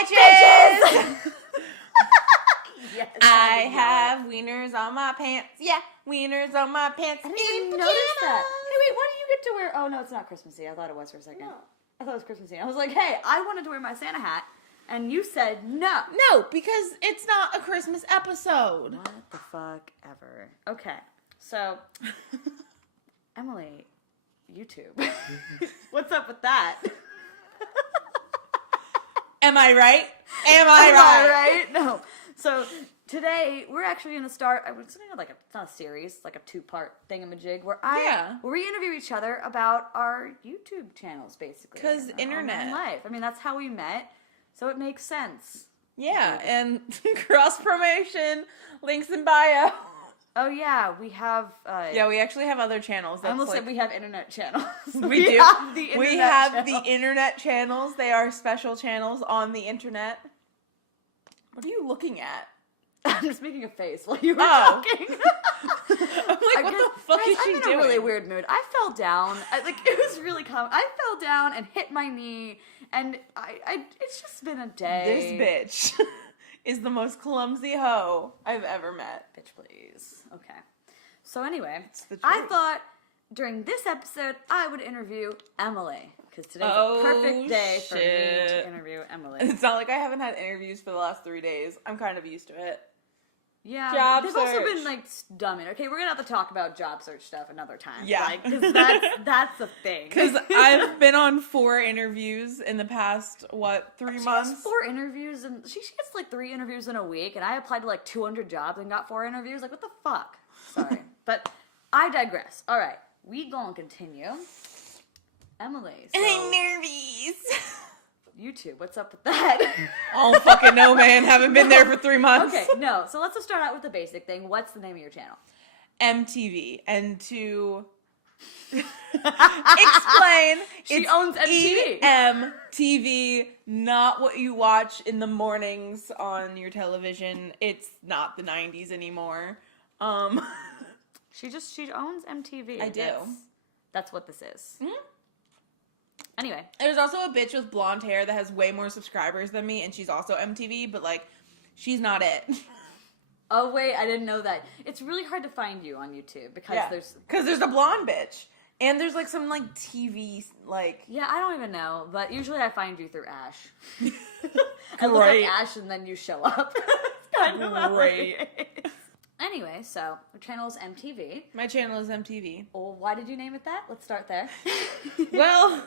bitches! Yes, I have wieners on my pants. Yeah, wieners on my pants. I didn't even notice that. Hey, wait, why do you get to wear... Oh, no, it's not Christmassy. I thought it was for a second. No. I thought it was Christmassy. I was like, hey, I wanted to wear my Santa hat, and you said no. No, because it's not a Christmas episode. What the fuck ever. Okay, so, Emily, YouTube. What's up with that? Am I right? Am I right? No. So today we're actually going to start. I was thinking like it's not a series, like a 2-part thingamajig where where we interview each other about our YouTube channels, basically. Because internet life. I mean, that's how we met, so it makes sense. Yeah, and cross promotion, links in bio. Oh yeah, we have. Yeah, we actually have other channels. I almost said we have internet channels. We do. Have the internet we have channels. the internet channels. They are special channels on the internet. What are you looking at? I'm just making a face while you were talking. I'm like, what the fuck is she doing? I'm in a really weird mood. I fell down. It was really common. I fell down and hit my knee, and it's just been a day. This bitch is the most clumsy hoe I've ever met. Bitch, please. Okay. So anyway, It's the truth. I thought during this episode I would interview Emily. Because today's a perfect day for me to interview Emily. It's not like I haven't had interviews for the last 3 days. I'm kind of used to it. Yeah, Job there's search. also been like dumb. Okay, we're gonna have to talk about job search stuff another time. Yeah, because that's a thing. Because I've been on 4 interviews in the past 3 months. She has 4 interviews, and she gets like 3 interviews in a week. And I applied to like 200 jobs and got 4 interviews. Like, what the fuck? Sorry, but I digress. All right, we gonna continue. Emily, so I'm nervous. YouTube, what's up with that? I don't fucking know, man. Haven't been there for 3 months. Okay, no. So let's just start out with the basic thing. What's the name of your channel? EmTV. And to explain, She owns EmTV. EmTV, not what you watch in the mornings on your television. It's not the 90s anymore. She owns EmTV. I do. That's what this is. Mm-hmm. Anyway. There's also a bitch with blonde hair that has way more subscribers than me, and she's also EmTV, but, like, she's not it. Oh, wait, I didn't know that. It's really hard to find you on YouTube, because there's a blonde bitch. And there's, like, some, like, TV, like... Yeah, I don't even know, but usually I find you through Ash. I look up Ash, and then you show up. It's kind of how it is. Anyway, so, the channel is EmTV. My channel is EmTV. Well, why did you name it that? Let's start there. Well...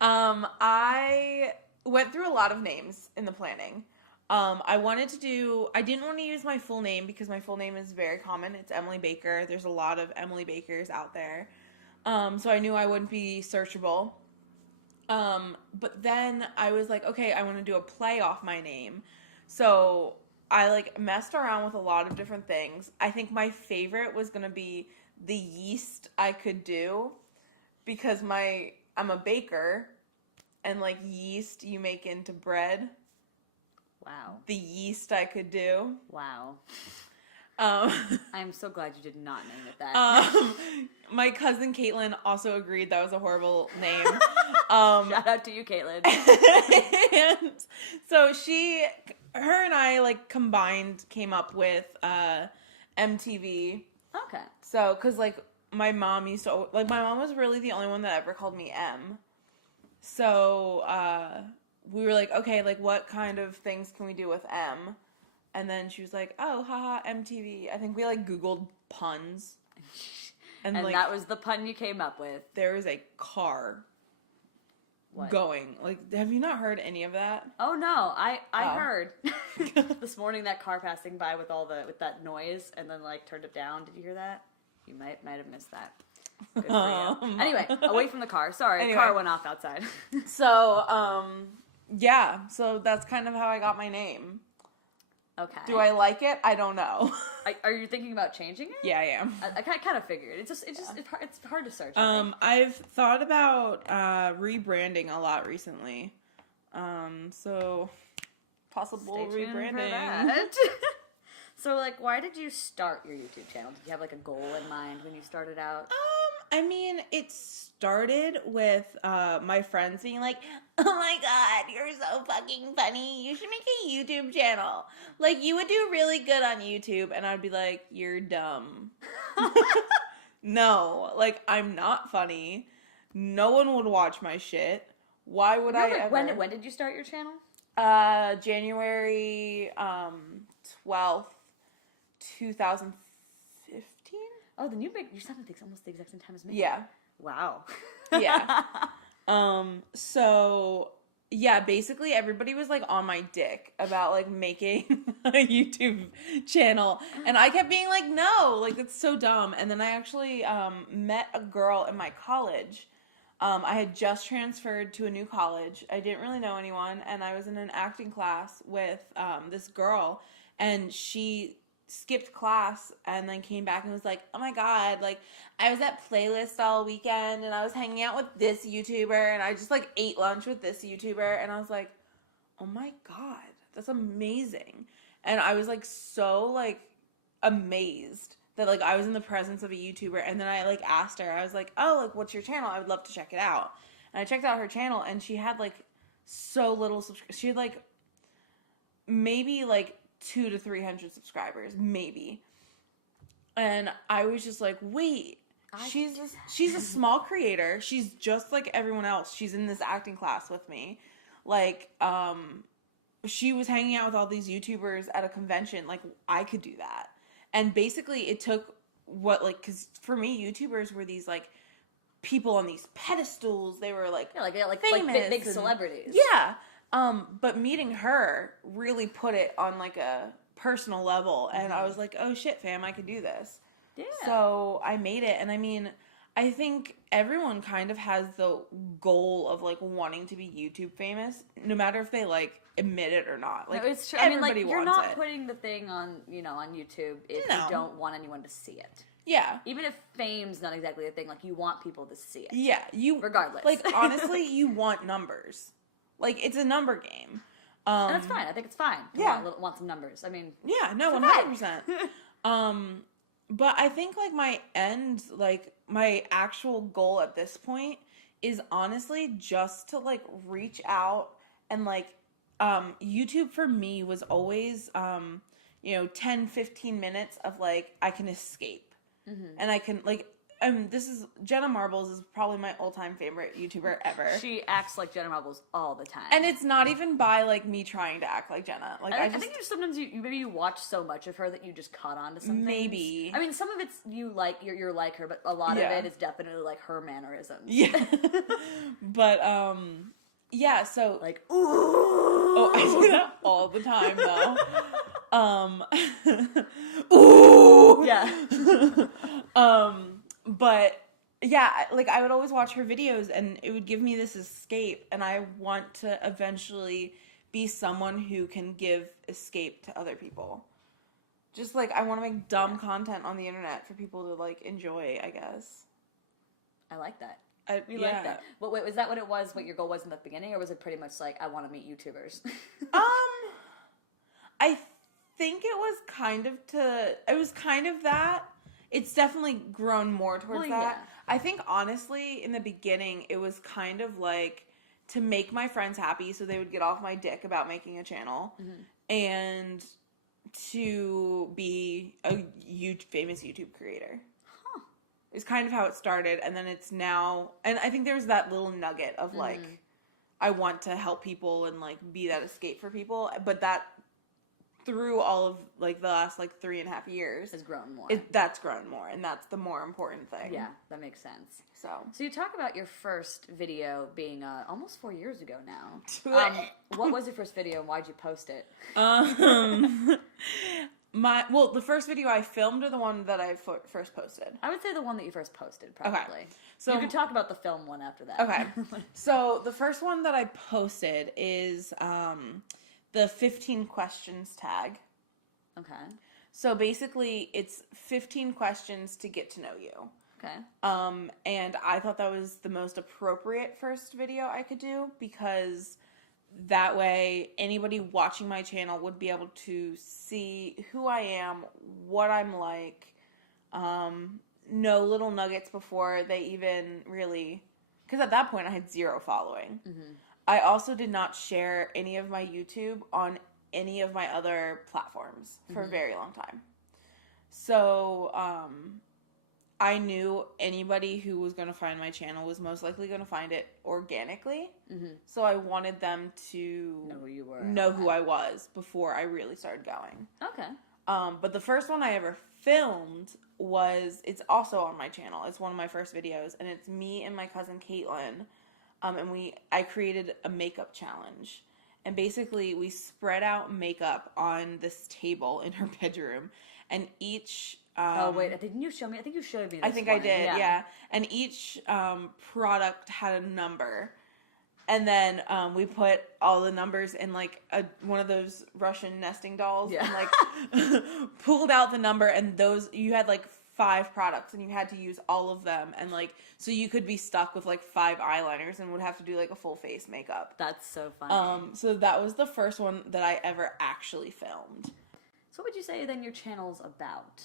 I went through a lot of names in the planning. I didn't want to use my full name because my full name is very common. It's Emily Baker. There's a lot of Emily Bakers out there. So I knew I wouldn't be searchable. But then I was like, okay, I want to do a play off my name. So I like messed around with a lot of different things. I think my favorite was going to be the yeast I could do because I'm a baker, and, like, yeast you make into bread. Wow. The yeast I could do. Wow. I'm so glad you did not name it that. My cousin Caitlin also agreed that was a horrible name. Shout out to you, Caitlin. And so her and I, like, combined came up with EmTV. Okay. So, because, like, my mom was really the only one that ever called me M. So, we were like, okay, like, what kind of things can we do with M? And then she was like, oh, haha, EmTV. I think we, like, Googled puns. And like, that was the pun you came up with. There is a car going. Like, have you not heard any of that? Oh, no. I heard this morning that car passing by with that noise and then, like, turned it down. Did you hear that? You might have missed that. Good for you. Anyway, away from the car. Sorry, car went off outside. So, yeah. So that's kind of how I got my name. Okay. Do I like it? I don't know. Are you thinking about changing it? Yeah, I am. I kind of figured. It's hard to search. I've thought about rebranding a lot recently. So possible Stay tuned rebranding. for that. So, like, why did you start your YouTube channel? Did you have, like, a goal in mind when you started out? I mean, it started with my friends being like, "Oh my god, you're so fucking funny. You should make a YouTube channel. Like, you would do really good on YouTube." And I'd be like, "You're dumb." No, like, I'm not funny. No one would watch my shit. Why would I ever? When did you start your channel? January 12th, 2015. Oh, then you sound like almost the exact same time as me. Yeah. Wow. Yeah. So yeah, basically everybody was like on my dick about like making a YouTube channel, and I kept being like, no, like that's so dumb. And then I actually met a girl in my college. I had just transferred to a new college. I didn't really know anyone, and I was in an acting class with this girl, and she skipped class and then came back and was like, "Oh my god, like I was at Playlist all weekend and I was hanging out with this YouTuber and I just like ate lunch with this YouTuber," and I was like, "Oh my god, that's amazing." And I was like so like amazed that like I was in the presence of a YouTuber, and then I like asked her, I was like, "Oh, like what's your channel? I would love to check it out." And I checked out her channel and she had like so little subscribers. She had like maybe like 200 to 300 subscribers, maybe. And I was just like, wait, she's a small creator. She's just like everyone else. She's in this acting class with me. Like, she was hanging out with all these YouTubers at a convention. Like, I could do that. And basically it took because for me, YouTubers were these like people on these pedestals. They were like, famous, big celebrities. Yeah. But meeting her really put it on like a personal level, and I was like, oh shit, fam, I could do this. Yeah. So I made it, and I mean, I think everyone kind of has the goal of like wanting to be YouTube famous, no matter if they like admit it or not. Like, no, it's true. Everybody I mean, like, you're wants not putting the thing on YouTube if you don't want anyone to see it. Yeah. Even if fame's not exactly a thing, like you want people to see it. Yeah, regardless. Like honestly, you want numbers. Like, it's a number game. And that's fine. I think it's fine. Want some numbers. I mean... Yeah, no, 100%. But I think, like, my actual goal at this point is honestly just to, like, reach out and, like, YouTube for me was always, 10, 15 minutes of, like, I can escape. Mm-hmm. And I can, like... Jenna Marbles is probably my all-time favorite YouTuber ever. She acts like Jenna Marbles all the time. And it's not even by, like, me trying to act like Jenna. Like, I think sometimes maybe you watch so much of her that you just caught on to something. Maybe. I mean, some of it's you're like her, but a lot of it is definitely, like, her mannerisms. Yeah. But, yeah, so... Like, ooh! Oh, I do that all the time, though. Ooh! Yeah. But yeah, like I would always watch her videos and it would give me this escape, and I want to eventually be someone who can give escape to other people. Just like I want to make dumb content on the internet for people to like enjoy, I guess. I like that. Like that. Well, wait, was that what it was? What your goal was in the beginning, or was it pretty much like I want to meet YouTubers? I think it was kind of that. It's definitely grown more towards that. Yeah. I think, honestly, in the beginning, it was kind of like to make my friends happy so they would get off my dick about making a channel, and to be a famous YouTube creator. Huh. It's kind of how it started, and then it's now... And I think there's that little nugget of, like, I want to help people and, like, be that escape for people, but that... through all of, like, the last, like, 3.5 years... has grown more. That's grown more, and that's the more important thing. Yeah, that makes sense. So you talk about your first video being almost 4 years ago now. What was your first video, and why'd you post it? The first video I filmed or the one that I first posted? I would say the one that you first posted, probably. Okay. So you can talk about the film one after that. Okay. So the first one that I posted is... the 15 questions tag. Okay. So basically, it's 15 questions to get to know you. Okay. And I thought that was the most appropriate first video I could do, because that way anybody watching my channel would be able to see who I am, what I'm like, know little nuggets before they even really, because at that point I had 0 following. Mm-hmm. I also did not share any of my YouTube on any of my other platforms for a very long time. So, I knew anybody who was going to find my channel was most likely going to find it organically. Mm-hmm. So I wanted them to know who you were, know who I was before I really started going. Okay. But the first one I ever filmed it's also on my channel. It's one of my first videos, and it's me and my cousin Caitlin. And I created a makeup challenge. And basically, we spread out makeup on this table in her bedroom, and each... oh, wait, didn't you show me? I think you showed me this I think one. I did, yeah. And each product had a number. And then we put all the numbers in, like, one of those Russian nesting dolls. Yeah. And, like, pulled out the number, and you had, like, 5 products, and you had to use all of them. And, like, so you could be stuck with, like, 5 eyeliners and would have to do, like, a full face makeup. That's so funny. So that was the first one that I ever actually filmed. So what would you say, then, your channel's about?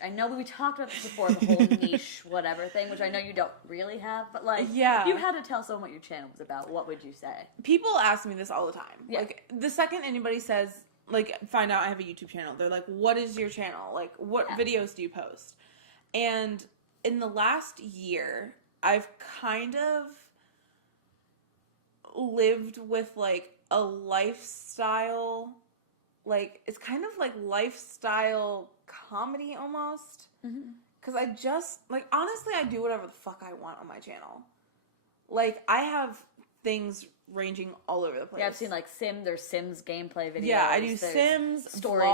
I know we talked about this before, the whole niche whatever thing, which I know you don't really have, but like, if you had to tell someone what your channel was about, what would you say? People ask me this all the time. Yeah. Like, the second anybody says, like, find out I have a YouTube channel, they're like, what is your channel? Like, what videos do you post? And in the last year, I've kind of lived with, like, a lifestyle, like, it's kind of like lifestyle comedy almost. Because I just, like, honestly, I do whatever the fuck I want on my channel. Like, I have things ranging all over the place. Yeah, I've seen, like, there's Sims gameplay videos. Yeah, I do Sims, story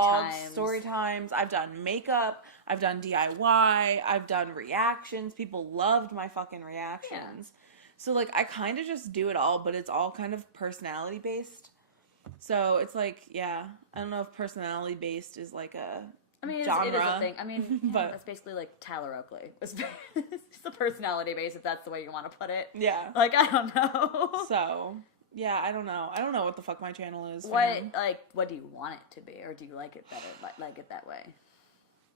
times. I've done makeup. I've done DIY. I've done reactions. People loved my fucking reactions. Yeah. So, like, I kind of just do it all, but it's all kind of personality based. So, it's like, yeah, I don't know if personality based is, like, a... I mean, it is a thing. I mean, but that's basically like Tyler Oakley. It's the personality base, if that's the way you want to put it. Yeah. Like, I don't know. So, yeah, I don't know. I don't know what the fuck my channel is. What do you want it to be? Or do you like it better, like it that way?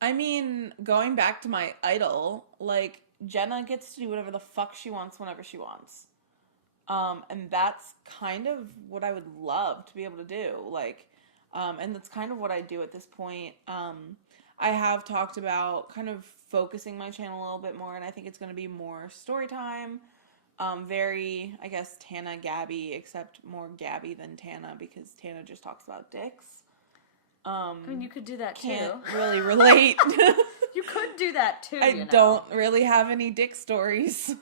I mean, going back to my idol, like, Jenna gets to do whatever the fuck she wants whenever she wants. And that's kind of what I would love to be able to do. Like, and that's kind of what I do at this point. I have talked about kind of focusing my channel a little bit more, and I think it's going to be more story time. Very, I guess, Tana Gabby, except more Gabby than Tana, because Tana just talks about dicks. I mean, you could do that too. Can't really relate. You could do that too. I don't really have any dick stories.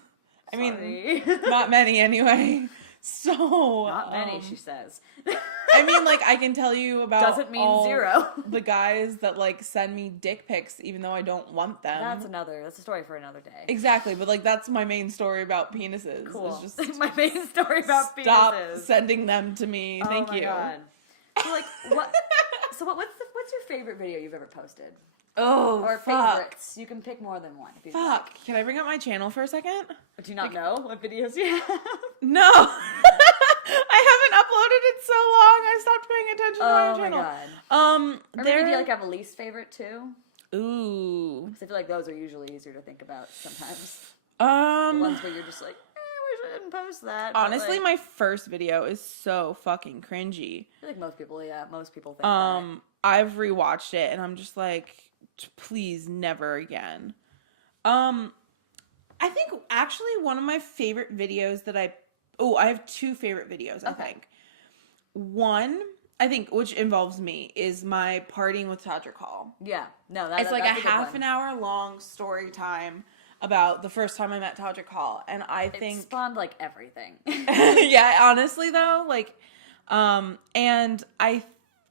I mean, not many anyway. So not many, she says. I mean, like, I can tell you about doesn't mean all 0. The guys that, like, send me dick pics even though I don't want them. That's a story for another day. Exactly, but, like, that's my main story about penises. Cool. It's just my main story about penises. Stop sending them to me. Thank you. God. So, like, what's your favorite video you've ever posted? Oh, or fuck. Favorites. You can pick more than one. If fuck. Like. Can I bring up my channel for a second? Do you not know what videos you have? No. I haven't uploaded it so long. I stopped paying attention to my channel. Oh my god. Or maybe do you like have a least favorite too? Ooh. Because I feel like those are usually easier to think about sometimes. The ones where you're just like, I shouldn't post that. Honestly, my first video is so fucking cringy. I feel like most people think that. I've rewatched it and I'm just like, please never again. I think actually one of my favorite videos that I have 2 favorite videos, I think. One, I think, which involves me, is my partying with Todrick Hall. Yeah. No, it's like a half an hour long story time about the first time I met Todrick Hall. And I think... It spawned, like, everything. Yeah, honestly, though, like, and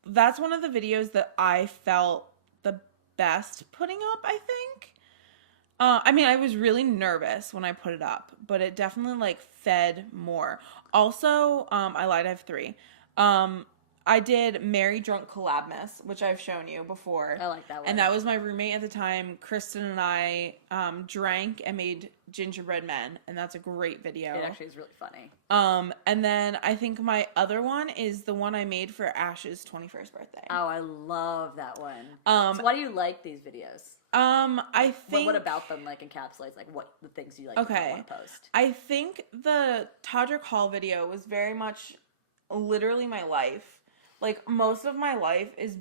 that's one of the videos that I felt the best putting up, I think. I mean, I was really nervous when I put it up, but it definitely, like, fed more. Also, I lied, I have 3. I did Merry Drunk Collabmas, which I've shown you before. I like that one. And that was my roommate at the time. Kristen and I drank and made gingerbread men, and that's a great video. It actually is really funny. And then I think my other one is the one I made for Ash's 21st birthday. Oh, I love that one. So why do you like these videos? I think... What about them, like, encapsulates, like, what the things you, like, want to post? I think the Todrick Hall video was very much literally my life. Like, most of my life is,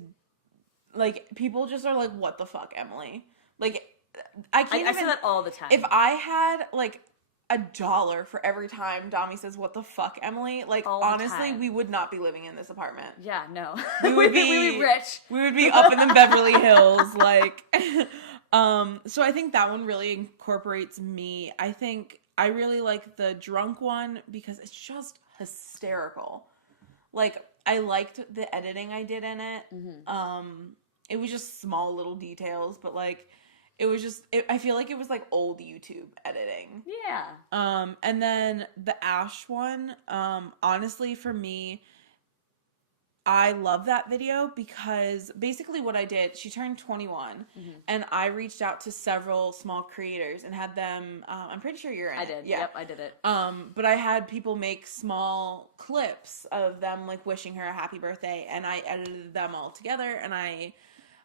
like, people just are like, what the fuck, Emily? Like, I say that all the time. If I had, like, $1 for every time Domi says, what the fuck, Emily? Like, honestly, we would not be living in this apartment. Yeah, no. We would be rich. We would be up in the Beverly Hills, like... So I think that one really incorporates me. I think I really like the drunk one because it's just hysterical. Like, I liked the editing I did in it. Mm-hmm. It was just small little details, but, like, it was just, I feel like it was, like, old YouTube editing. Yeah. And then the Ash one, honestly, for me, I love that video because basically what I did, she turned 21, and I reached out to several small creators and had them, I'm pretty sure you're in it. I did. Yeah. Yep, I did it. But I had people make small clips of them, like, wishing her a happy birthday, and I edited them all together, and I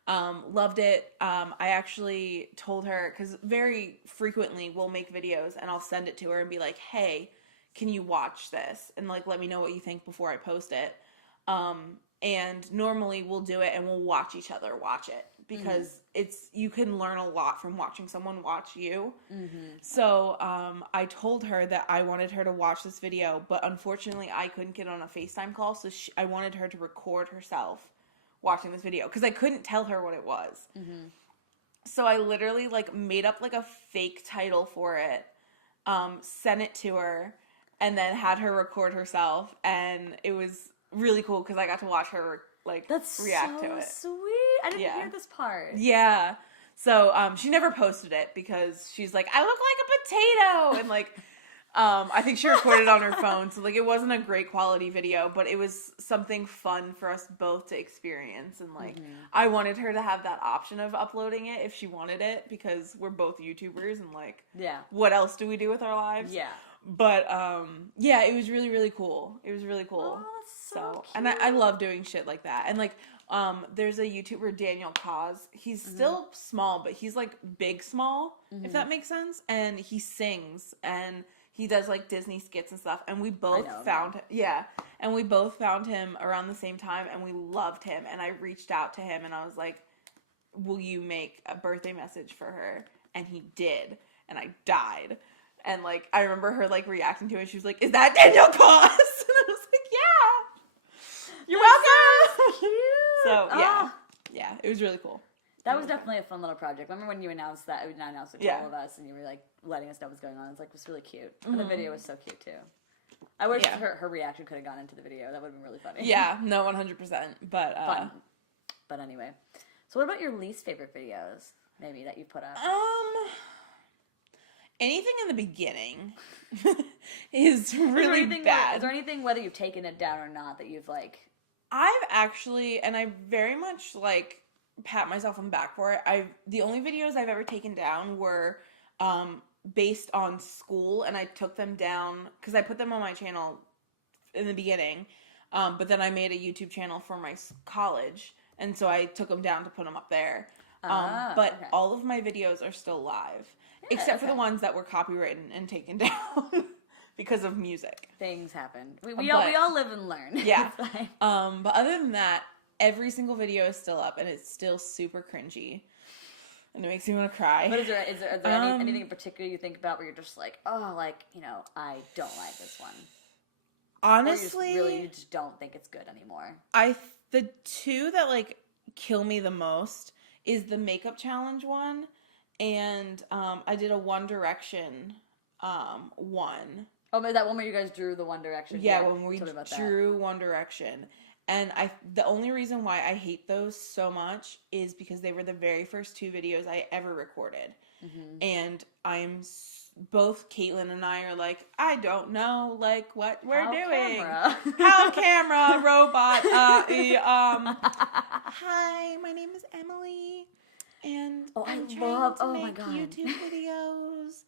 loved it. I actually told her, because very frequently we'll make videos, and I'll send it to her and be like, hey, can you watch this? And, like, let me know what you think before I post it. And normally we'll do it and we'll watch each other watch it because you can learn a lot from watching someone watch you. So, I told her that I wanted her to watch this video, but unfortunately I couldn't get on a FaceTime call. So I wanted her to record herself watching this video because I couldn't tell her what it was. So I literally, like, made up, like, a fake title for it, sent it to her, and then had her record herself, and it was really cool because I got to watch her, like, react to it. That's so sweet. I didn't hear this part. Yeah. So, she never posted it because she's like, I look like a potato! And, like, I think she recorded on her phone, so, like, it wasn't a great quality video, but it was something fun for us both to experience, and, like, I wanted her to have that option of uploading it if she wanted it, because we're both YouTubers, and, like, what else do we do with our lives? Yeah. But, yeah, it was really, really cool. It was really cool. Oh, that's so cute. And I love doing shit like that. And, like, there's a YouTuber, Daniel Cause. He's still small, but he's, like, big small, if that makes sense. And he sings, and he does, like, Disney skits and stuff. And we both found him around the same time, and we loved him. And I reached out to him, and I was like, will you make a birthday message for her? And he did. And I died. And, like, I remember her, like, reacting to it. She was like, is that Daniel Cause? And I was like, yeah. You're welcome. So cute. So, yeah. Yeah, it was really cool. That was definitely a fun little project. Remember when you announced that? You announced it to all of us, and you were, like, letting us know what was going on. It was really cute. And the video was so cute, too. I wish her reaction could have gone into the video. That would have been really funny. Yeah, no, 100%. But, fun. But anyway. So what about your least favorite videos, maybe, that you put up? Anything in the beginning is really bad. Is there anything, whether you've taken it down or not, that you've, like... I've actually, and I very much, like, pat myself on the back for it. The only videos I've ever taken down were based on school, and I took them down, because I put them on my channel in the beginning, but then I made a YouTube channel for my college, and so I took them down to put them up there. But all of my videos are still live. Except for the ones that were copywritten and taken down because of music. Things happen. We all live and learn. Yeah. But other than that, every single video is still up, and it's still super cringy. And it makes me want to cry. But is there anything in particular you think about where you're just like, oh, like, you know, I don't like this one? Honestly, you just don't think it's good anymore. The two that, like, kill me the most is the makeup challenge one. And I did a One Direction one. Oh, that one where you guys drew the One Direction? Yeah, when we drew One Direction. And the only reason why I hate those so much is because they were the very first 2 videos I ever recorded. And both Caitlin and I are like, I don't know, like, what we're doing. Camera. How camera, robot. Hi, my name is Emily, and I'm my trying to make God. YouTube videos,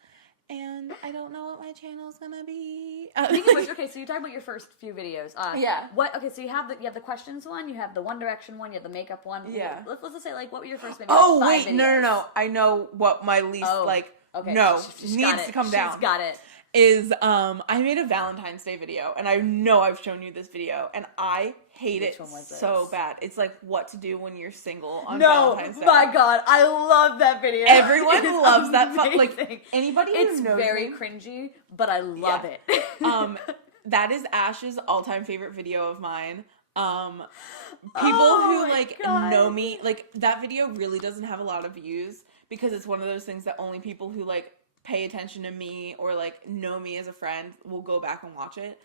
and I don't know what my channel's gonna be. Speaking of which, okay, so you talk about your first few videos. Yeah. What? Okay, so you have the questions one, you have the One Direction one, you have the makeup one. Yeah. Let's just say like what were your first maybe? Oh like, wait, 5 no, videos? I know what my least Okay. no She's needs to come down. She's got it. Is I made a Valentine's Day video, and I know I've shown you this video, and I hate Which it one was so this? bad. It's like what to do when you're single on No, Valentine's Day. my God, I love that video. Everyone It's loves that. amazing. Like anybody who It's knows very me, cringy, but I love it. that is Ash's all-time favorite video of mine. People Oh who my like God. know me, like that video really doesn't have a lot of views because it's one of those things that only people who like pay attention to me or like know me as a friend will go back and watch it.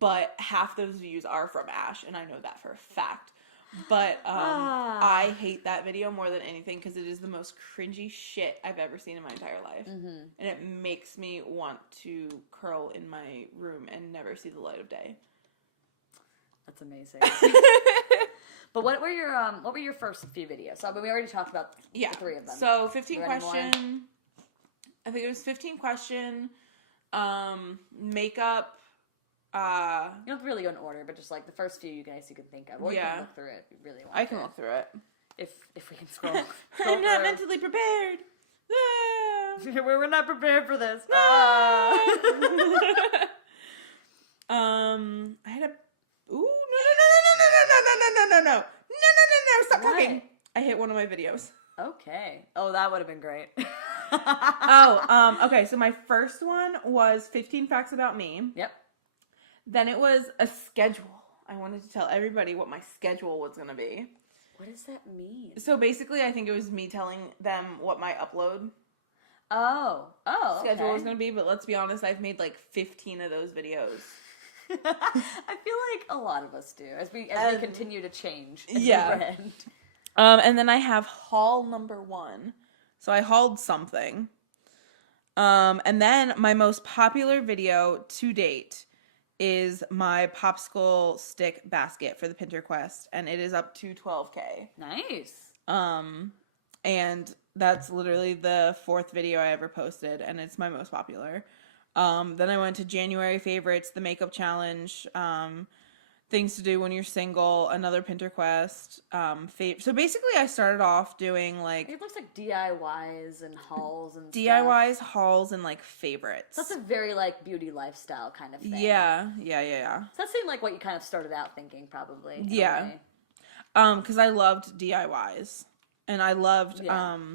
But half those views are from Ash, and I know that for a fact. But I hate that video more than anything because it is the most cringy shit I've ever seen in my entire life. Mm-hmm. And it makes me want to curl in my room and never see the light of day. That's amazing. But what were your first few videos? So we already talked about the 3 of them. So 15 question. I think it was 15 question. Makeup. You don't have to really go in order, but just like the first few you guys you can think of. Or you can look through it if you really want. I can look through it. If we can scroll. I'm not mentally prepared. We're not prepared for this. I had a. Ooh, no! Stop talking. I hit one of my videos. Okay. Oh, that would have been great. Okay. So my first one was 15 facts about me. Yep. Then it was a schedule. I wanted to tell everybody what my schedule was going to be. What does that mean? So basically, I think it was me telling them what my upload schedule was going to be. But let's be honest, I've made like 15 of those videos. I feel like a lot of us do as we continue to change. Yeah. And then I have haul number 1. So I hauled something. And then my most popular video to date is my popsicle stick basket for the Pinter Quest, and it is up to 12K. Nice. And that's literally the 4th video I ever posted, and it's my most popular. Then I went to January favorites, the makeup challenge, things to do when you're single, another Pinter Quest. So basically I started off doing like... It looks like DIYs and hauls and DIYs, stuff. hauls, and like favorites. That's a very like beauty lifestyle kind of thing. Yeah. So that seemed like what you kind of started out thinking probably. Yeah. Because I loved DIYs. And I loved... I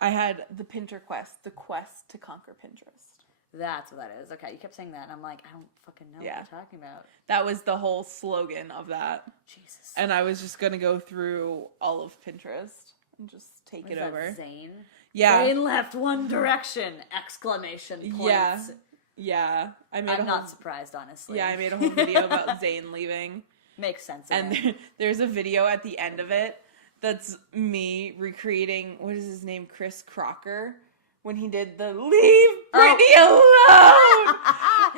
had the Pinter Quest, the quest to conquer Pinterest. That's what that is. Okay, you kept saying that, and I'm like, I don't fucking know what you're talking about. That was the whole slogan of that. Jesus. And I was just going to go through all of Pinterest and just take it over. Zayn? Yeah. Zayn left One Direction! Exclamation points. Yeah. I'm not surprised, honestly. Yeah, I made a whole video about Zayn leaving. Makes sense. And there's a video at the end of it that's me recreating, what is his name, Chris Crocker, when he did the Leave Britney Alone.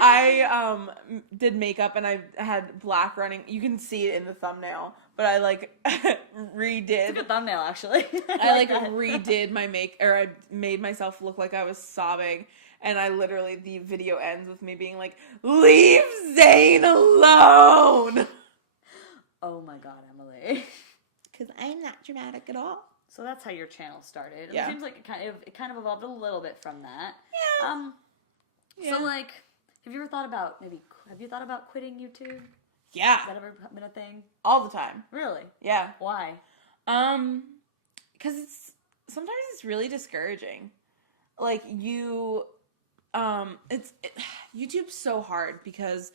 I did makeup and I had black running. You can see it in the thumbnail, but I like redid. It's a good thumbnail, actually. I redid my I made myself look like I was sobbing. And I literally, the video ends with me being like, leave Zayn alone. Oh my God, Emily. Because I'm not dramatic at all. So that's how your channel started. Yeah. It seems like it kind of evolved a little bit from that. Yeah. So like, have you thought about quitting YouTube? Yeah. Has that ever been a thing? All the time. Really? Yeah. Why? Because sometimes it's really discouraging. Like YouTube's so hard because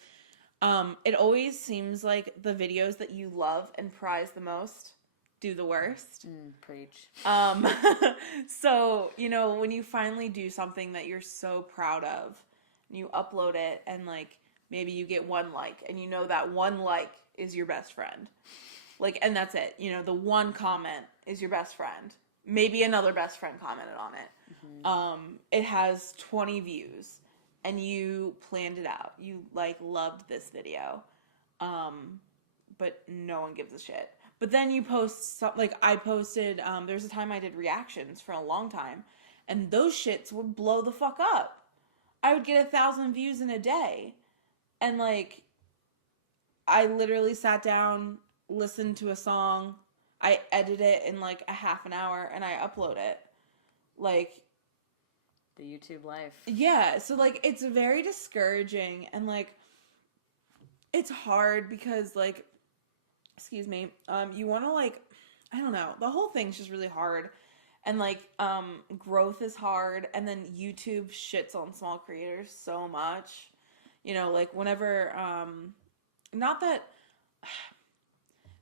it always seems like the videos that you love and prize the most do the worst. Preach. So, when you finally do something that you're so proud of and you upload it and like maybe you get 1 like and that 1 like is your best friend. Like, and that's it. The 1 comment is your best friend. Maybe another best friend commented on it. Mm-hmm. It has 20 views and you planned it out. You like loved this video. but no one gives a shit. But then you post, like, I posted, there's a time I did reactions for a long time, and those shits would blow the fuck up. I would get 1,000 views in a day. And, like, I literally sat down, listened to a song, I edit it in, like, a half an hour, and I upload it. Like... The YouTube life. Yeah, so, like, it's very discouraging, and, like, it's hard because, like, excuse me, you want to, like, I don't know, the whole thing's just really hard, and, like, growth is hard, and then YouTube shits on small creators so much, you know, like, whenever, not that,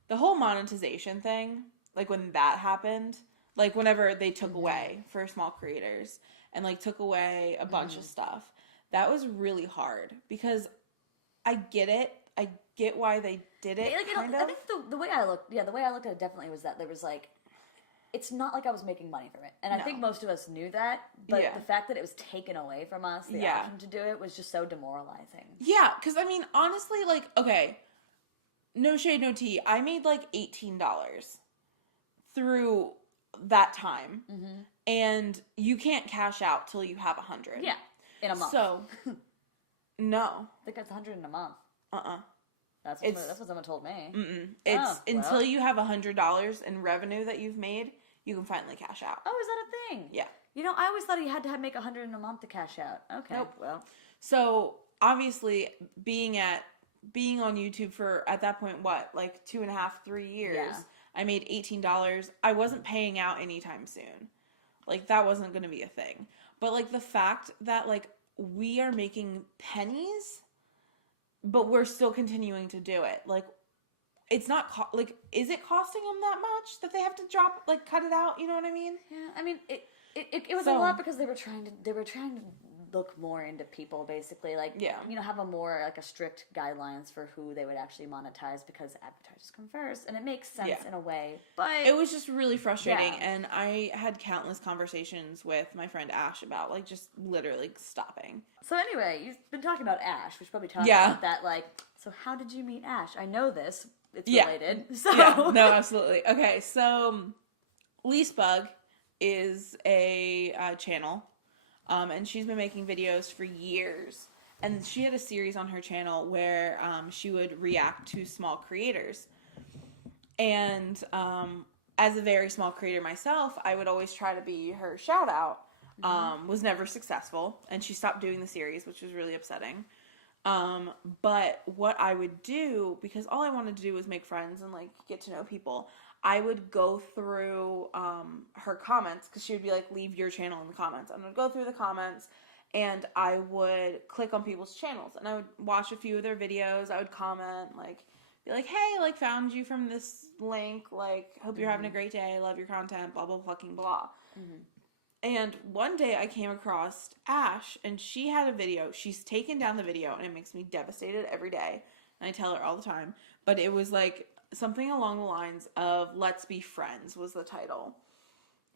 the whole monetization thing, like, when that happened, like, whenever they took away for small creators, and, like, took away a bunch of stuff, that was really hard, because I get it, I get why they did it, like, kind of. I think the way I looked at it definitely was that there was, like, it's not like I was making money from it. And I think most of us knew that, but the fact that it was taken away from us, the option to do it, was just so demoralizing. Yeah, because, I mean, honestly, like, okay, no shade, no tea, I made, like, $18 through that time, and you can't cash out till you have 100. Yeah, in a month. So, no. I think that's 100 in a month. That's what someone told me. It's until you have $100 in revenue that you've made, you can finally cash out. Oh, is that a thing? Yeah. You know, I always thought you had to make 100 in a month to cash out. Okay. Nope. Well. So obviously, being on YouTube for at that point, what, like 2.5, 3 years? Yeah. I made $18. I wasn't paying out anytime soon. Like, that wasn't going to be a thing. But, like, the fact that, like, we are making pennies, but we're still continuing to do it. Like, it's not, like, is it costing them that much that they have to cut it out? You know what I mean? Yeah, I mean, it was a lot because they were trying to look more into people, basically, like, you know, have a more, like, a strict guidelines for who they would actually monetize, because advertisers come first, and it makes sense in a way, but it was just really frustrating, and I had countless conversations with my friend Ash about, like, just literally stopping. So anyway, you've been talking about Ash. We should probably talk about that, like, so how did you meet Ash? I know this. It's related. So. Yeah, no, absolutely. Okay, so Leasebug is a channel. And she's been making videos for years. And she had a series on her channel where she would react to small creators. And as a very small creator myself, I would always try to be her shout out. Was never successful. And she stopped doing the series, which was really upsetting. But what I would do, because all I wanted to do was make friends and, like, get to know people, I would go through her comments, because she would be like, leave your channel in the comments. And I would go through the comments, and I would click on people's channels, and I would watch a few of their videos. I would comment, like, be like, hey, like, found you from this link, like, hope you're having a great day, love your content, blah, blah, fucking blah. And one day I came across Ash, and she had a video. She's taken down the video, and it makes me devastated every day. And I tell her all the time. But it was like something along the lines of Let's Be Friends was the title.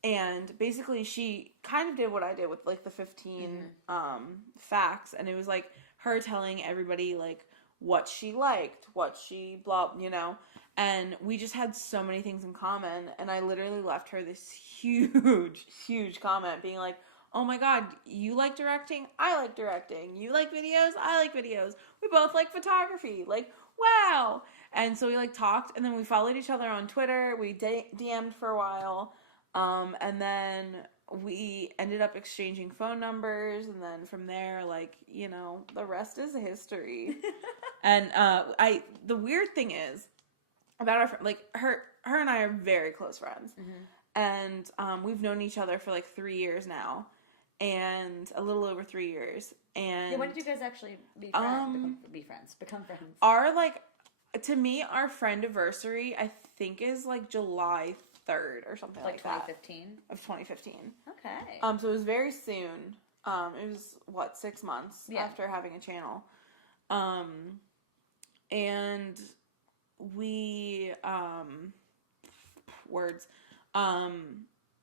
And basically she kind of did what I did with, like, the 15 facts. And it was like her telling everybody, like, what she liked, what she blah, you know. And we just had so many things in common, and I literally left her this huge, huge comment being like, oh my god, you like directing? I like directing. You like videos? I like videos. We both like photography. Like, wow. And so we, like, talked, and then we followed each other on Twitter. We DM'd for a while, and then we ended up exchanging phone numbers, and then from there, like, you know, the rest is history. And the weird thing is, about our like her and I are very close friends, and we've known each other for like 3 years now, and a little over 3 years. And when did you guys actually become friends? Our, like, to me, our friend-iversary, I think, is like July 3rd or something like 2015? Of 2015. Okay. So it was very soon. It was 6 months after having a channel, and we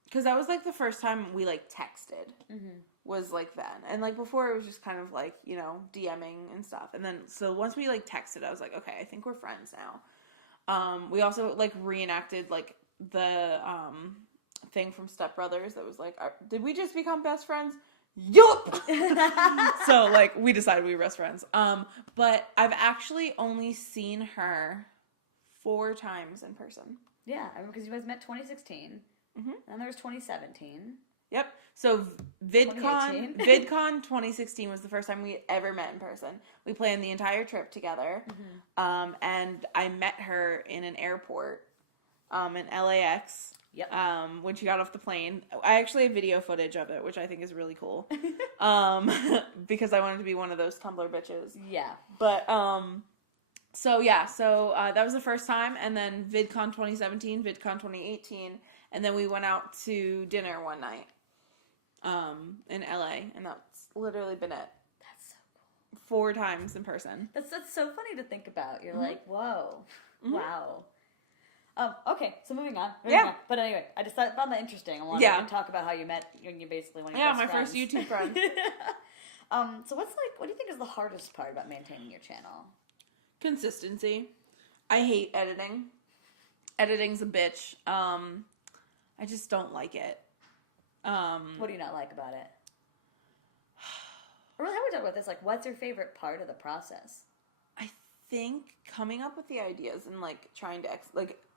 because that was, like, the first time we, like, texted, was, like, then, and, like, before it was just kind of, like, you know, DMing and stuff, and then, so once we, like, texted, I was like, okay, I think we're friends now. We also like reenacted like the thing from Step Brothers that was like, did we just become best friends? Yup. So like we decided we were best friends. But I've actually only seen her 4 times in person. Yeah, I remember because you guys met 2016, and there was 2017. Yep. So VidCon 2016 was the first time we ever met in person. We planned the entire trip together, and I met her in an airport in LAX. Yep. When she got off the plane. I actually have video footage of it, which I think is really cool. Because I wanted to be one of those Tumblr bitches. Yeah. But, so that was the first time, and then VidCon 2017, VidCon 2018, and then we went out to dinner one night, in LA, and that's literally been it. That's so cool. 4 times in person. That's so funny to think about. You're like, whoa, wow. Okay, so moving on. But anyway, I just found that interesting. I wanted to talk about how you met when you basically one of your best friends. First YouTube friend. So what do you think is the hardest part about maintaining your channel? Consistency. I hate editing. Editing's a bitch. I just don't like it. What do you not like about it? Or really, how would we talk about this? Like, what's your favorite part of the process? I think coming up with the ideas and like trying to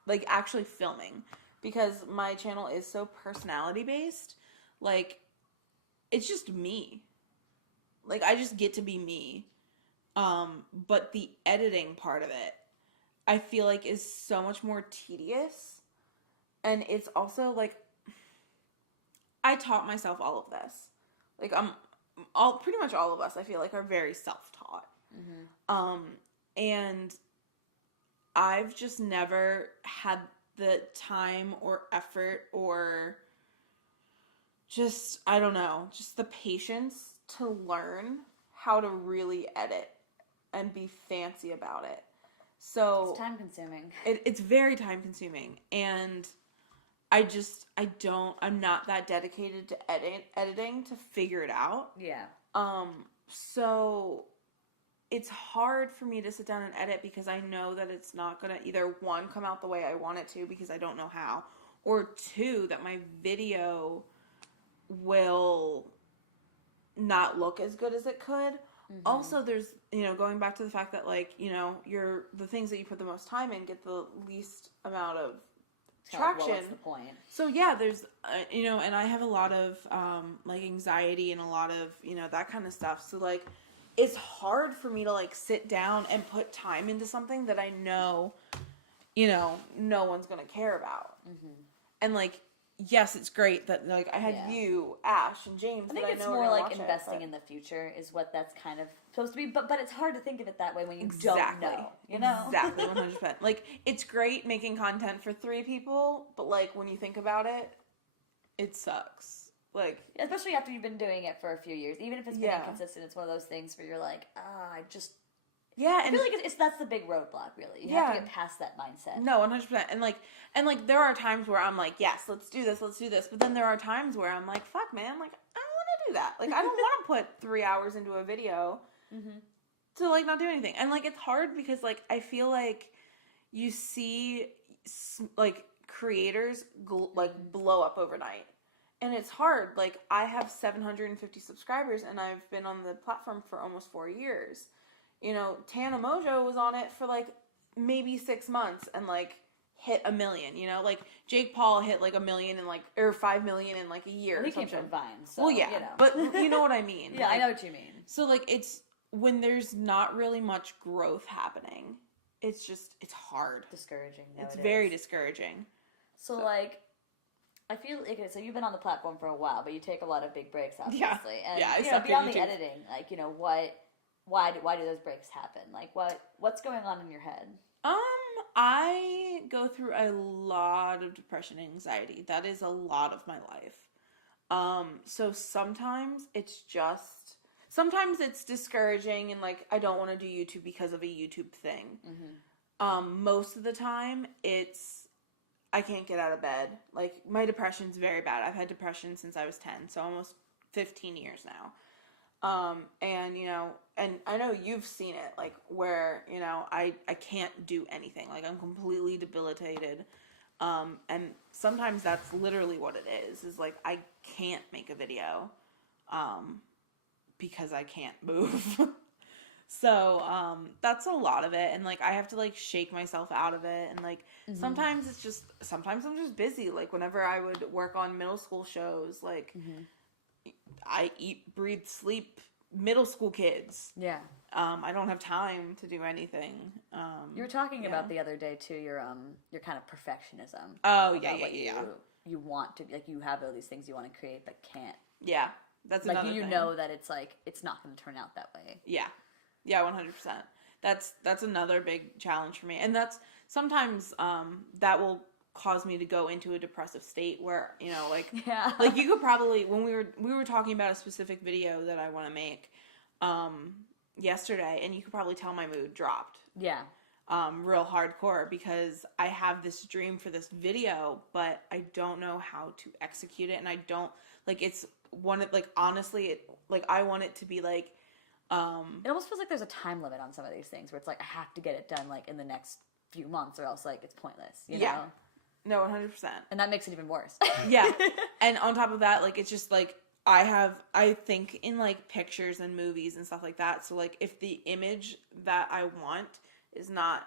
like actually filming, because my channel is so personality based. Like, it's just me. Like, I just get to be me. But the editing part of it, I feel like is so much more tedious. And it's also like, I taught myself all of this. Like, pretty much all of us, I feel like, are very self-taught. And I've just never had the time or effort or just, I don't know, just the patience to learn how to really edit and be fancy about it. So it's time consuming. It's very time consuming, and I'm not that dedicated to editing to figure it out. Yeah. So it's hard for me to sit down and edit because I know that it's not going to either, 1, come out the way I want it to because I don't know how, or 2, that my video will not look as good as it could. Also, there's, going back to the fact that, like, the things that you put the most time in get the least amount of traction. Well, what's the point? So, yeah, there's, and I have a lot of, like, anxiety and a lot of, that kind of stuff. So, like, it's hard for me to, like, sit down and put time into something that I know, no one's going to care about. And, like, yes, it's great that, like, I had you, Ash, and James. I think it's more like investing in the future is what that's kind of supposed to be. But it's hard to think of it that way when you don't know. Exactly, 100%. Like, it's great making content for 3 people, but, like, when you think about it, it sucks. Like, especially after you've been doing it for a few years. Even if it's been inconsistent, it's one of those things where you're like, I feel like that's the big roadblock, really. You have to get past that mindset. No, 100%. And like, there are times where I'm like, yes, let's do this. But then there are times where I'm like, fuck, man, like, I don't want to do that. Like, I don't want to put 3 hours into a video to, like, not do anything. And, like, it's hard because, like, I feel like you see, like, creators, like, blow up overnight. And it's hard. Like, I have 750 subscribers, and I've been on the platform for almost 4 years. Tana Mojo was on it for, like, maybe 6 months and, like, hit 1 million, Like, Jake Paul hit, like, 1 million in, like, or 5 million in, like, a year or something. He came from Vine, so, well, yeah, but you know what I mean. Yeah, like, I know what you mean. So, like, it's, when there's not really much growth happening, it's hard. Discouraging. It's very discouraging. So, like, I feel like, so you've been on the platform for a while, but you take a lot of big breaks, obviously. And, beyond the editing, like, why do those breaks happen? Like, what's going on in your head? I go through a lot of depression and anxiety. That is a lot of my life. So sometimes it's discouraging and, like, I don't want to do YouTube because of a YouTube thing. Most of the time I can't get out of bed. Like, my depression's very bad. I've had depression since I was 10, so almost 15 years now. And, you know, and I know you've seen it, like, where, you know, I can't do anything. Like, I'm completely debilitated. And sometimes that's literally what it is like, I can't make a video, because I can't move. So, that's a lot of it. And, like, I have to, like, shake myself out of it. And, like, sometimes I'm just busy. Like, whenever I would work on middle school shows, like, I eat, breathe, sleep middle school kids. Yeah. I don't have time to do anything. You were talking about the other day too, your kind of perfectionism. Oh, yeah. You want to, like, you have all these things you want to create but can't. Yeah. That's like, another you thing. know that it's like, it's not going to turn out that way. Yeah. Yeah, 100%. That's another big challenge for me. And that's sometimes, that will cause me to go into a depressive state where, you know, like, like you could probably, when we were talking about a specific video that I want to make, yesterday, and you could probably tell my mood dropped. Yeah. Real hardcore, because I have this dream for this video, but I don't know how to execute it, and I don't, like, it's one of, like, honestly, I want it to be, like, it almost feels like there's a time limit on some of these things, where it's like, I have to get it done, like, in the next few months, or else, like, it's pointless, you know? No, 100%. And that makes it even worse. Yeah. And on top of that, like, it's just, like, I think in, like, pictures and movies and stuff like that. So, like, if the image that I want is not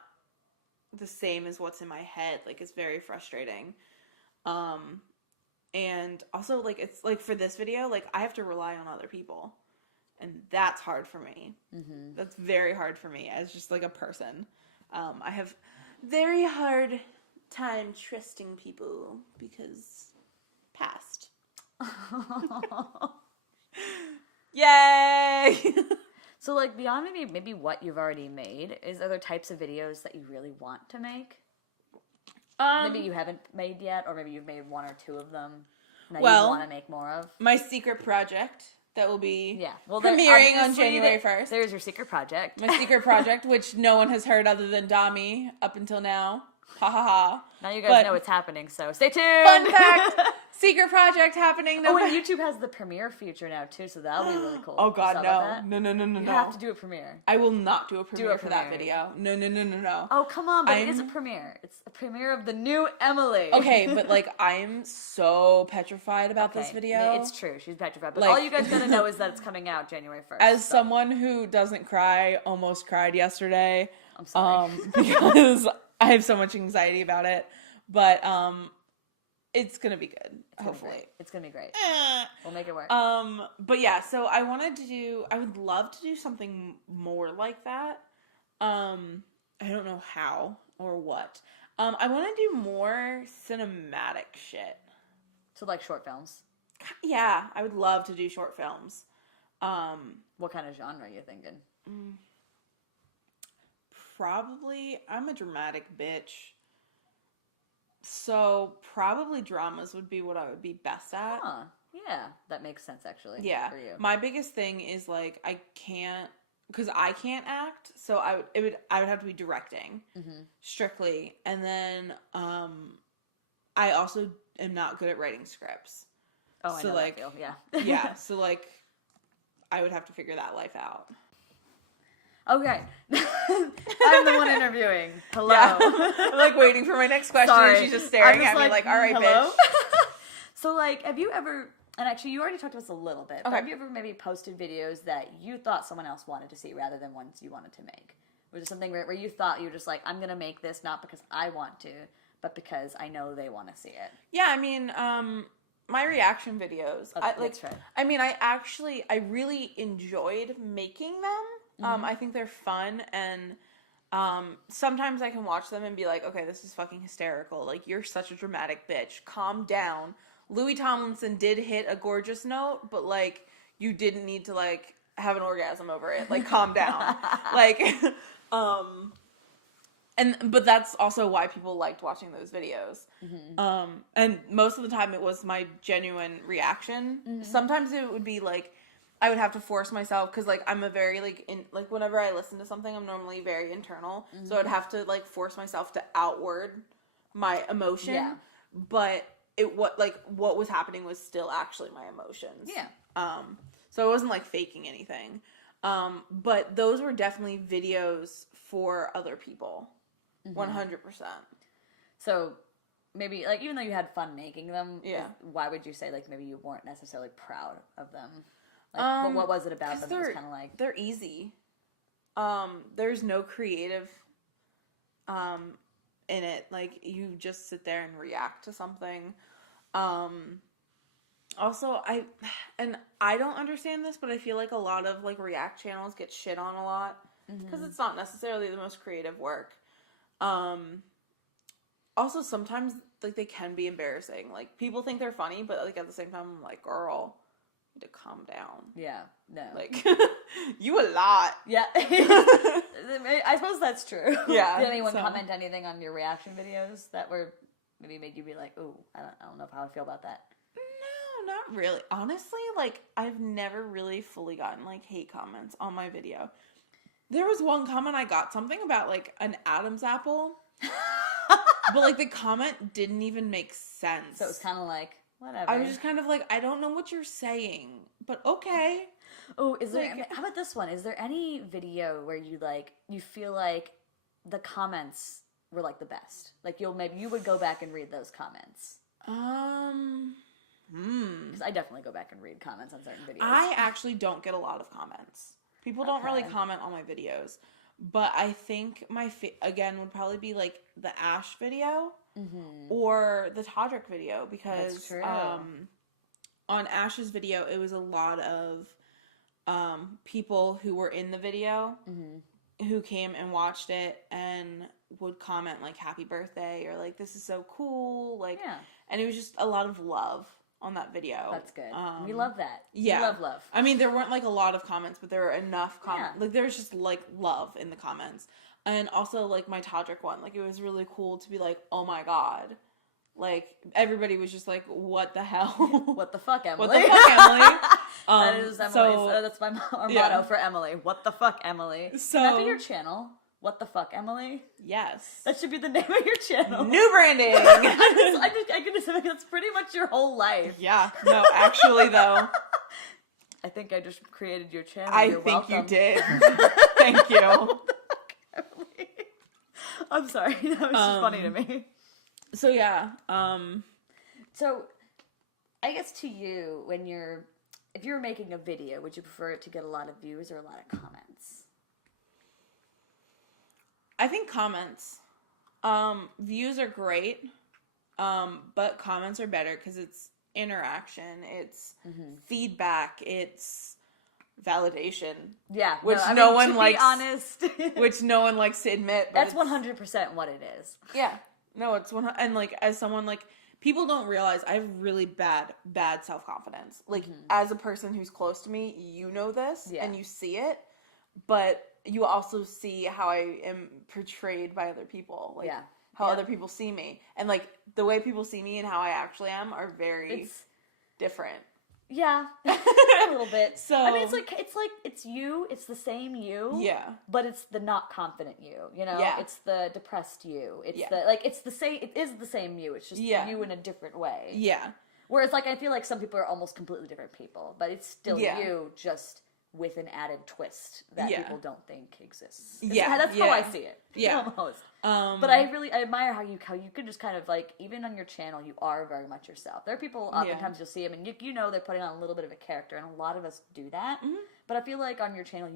the same as what's in my head, like, it's very frustrating. And also, like, it's, like, for this video, like, I have to rely on other people. And that's hard for me. Mm-hmm. That's very hard for me as just, like, a person. I have very hard time trusting people because past. Yay! So, like, beyond maybe what you've already made, are there types of videos that you really want to make? Maybe you haven't made yet, or maybe you've made one or two of them that you want to make more of? My secret project that will be well, premiering on January 1st. There's your secret project. My secret project, which no one has heard other than Domi up until now. Ha ha ha. Now you guys know it's happening, so stay tuned. Fun fact! Secret project happening. Oh, and YouTube has the premiere feature now, too, so that'll be really cool. Oh, God, no. No. You have to do a premiere. I will not do a premiere for that video. No. Oh, come on, but it is a premiere. It's a premiere of the new Emily. Okay, but, like, I'm so petrified about this video. It's true. She's petrified. But, like, all you guys gotta know is that it's coming out January 1st. As someone who doesn't cry, almost cried yesterday. I'm sorry. Because I have so much anxiety about it. But, it's gonna be good, hopefully. It's gonna be great. We'll make it work. But yeah, so I would love to do something more like that. I don't know how or what. I want to do more cinematic shit. So, like, short films? Yeah, I would love to do short films. What kind of genre are you thinking? Probably, I'm a dramatic bitch. So, probably dramas would be what I would be best at. Huh. Yeah, that makes sense, actually. Yeah. For you. My biggest thing is, like, I can't, because I can't act, so I would have to be directing, strictly. And then, I also am not good at writing scripts. Oh, I know like, that feel, yeah. Yeah, so, like, I would have to figure that life out. Okay. I'm the one interviewing. Hello. Yeah. I'm, like, waiting for my next question, and she's just staring at me like, all right, hello? bitch. So, like, have you ever, and actually you already talked to us a little bit, but Okay. have you ever maybe posted videos that you thought someone else wanted to see rather than ones you wanted to make? Was there something where you thought you were just like, I'm going to make this not because I want to, but because I know they want to see it? Yeah, I mean, my reaction videos. That's right. I mean, I really enjoyed making them. I think they're fun, and sometimes I can watch them and be like, okay, this is fucking hysterical. Like, you're such a dramatic bitch. Calm down. Louis Tomlinson did hit a gorgeous note, but, like, you didn't need to, like, have an orgasm over it. Like, calm down. Like, but that's also why people liked watching those videos. And most of the time it was my genuine reaction. Sometimes it would be, like, I would have to force myself, because, like, I'm a very, like, whenever I listen to something, I'm normally very internal. So I'd have to, like, force myself to outward my emotion. Yeah. But what was happening was still actually my emotions. Yeah. So I wasn't like faking anything. But those were definitely videos for other people. 100%. So maybe, like, even though you had fun making them, yeah. Why would you say, like, maybe you weren't necessarily proud of them? Like, what was it about them that was kind of like... They're easy. There's no creative in it. Like, you just sit there and react to something. Also, I don't understand this, but I feel like a lot of, like, react channels get shit on a lot. Because it's not necessarily the most creative work. Also, sometimes, like, they can be embarrassing. Like, people think they're funny, but, like, at the same time, I'm like, girl, you need to calm down. Yeah, no. Like, you a lot. Yeah. I suppose that's true. Yeah. Did anyone comment anything on your reaction videos that were, maybe made you be like, ooh, I don't know how I feel about that? No, not really. Honestly, like, I've never really fully gotten, like, hate comments on my video. There was one comment I got, something about, like, an Adam's apple. But, like, the comment didn't even make sense. So it was kind of like, whatever. I was just kind of like, I don't know what you're saying, but okay. Oh, is there, like, how about this one? Is there any video where you, like, you feel like the comments were, like, the best? Like, maybe you would go back and read those comments. Because I definitely go back and read comments on certain videos. I actually don't get a lot of comments. People don't really comment on my videos. But I think my, again, would probably be, like, the Ash video or the Todrick video. Because on Ash's video, it was a lot of people who were in the video who came and watched it and would comment, like, happy birthday or, like, this is so cool. Like, and it was just a lot of love on that video. That's good. We love that. Yeah. We love. I mean, there weren't, like, a lot of comments, but there were enough comments. Yeah. Like, there was just, like, love in the comments. And also, like, my Todrick one. Like, it was really cool to be like, oh my god. Like, everybody was just like, what the hell? What the fuck, Emily? What the fuck, Emily? That is Emily's. That's our motto for Emily. What the fuck, Emily? So, can that be your channel? What the fuck, Emily? Yes. That should be the name of your channel. New branding! I can say that's pretty much your whole life. Yeah. No, actually, though. I think I just created your channel. You're welcome. You did. Thank you. What the fuck, Emily? I'm sorry. That was just funny to me. So, yeah. So, I guess to you, if you're making a video, would you prefer it to get a lot of views or a lot of comments? I think comments. Views are great, but comments are better because it's interaction, it's feedback, it's validation. Yeah, which no one likes. To be honest, which no one likes to admit. That's 100% what it is. Yeah, no, it's 100%. And like, as someone, like, people don't realize I have really bad self-confidence. Like, as a person who's close to me, you know this, and you see it, but you also see how I am portrayed by other people. Like, how other people see me. And, like, the way people see me and how I actually am are very different. Yeah. A little bit. So, I mean, it's you. It's the same you. Yeah. But it's the not confident you, you know? Yeah. It's the depressed you. It's it's the same, it is the same you. It's just you in a different way. Yeah. Whereas, like, I feel like some people are almost completely different people, but it's still you, just with an added twist that people don't think exists. That's how I see it. Yeah. Almost. But I admire how you could just kind of, like, even on your channel, you are very much yourself. There are people, oftentimes you'll see them, and you know they're putting on a little bit of a character, and a lot of us do that. But I feel like on your channel,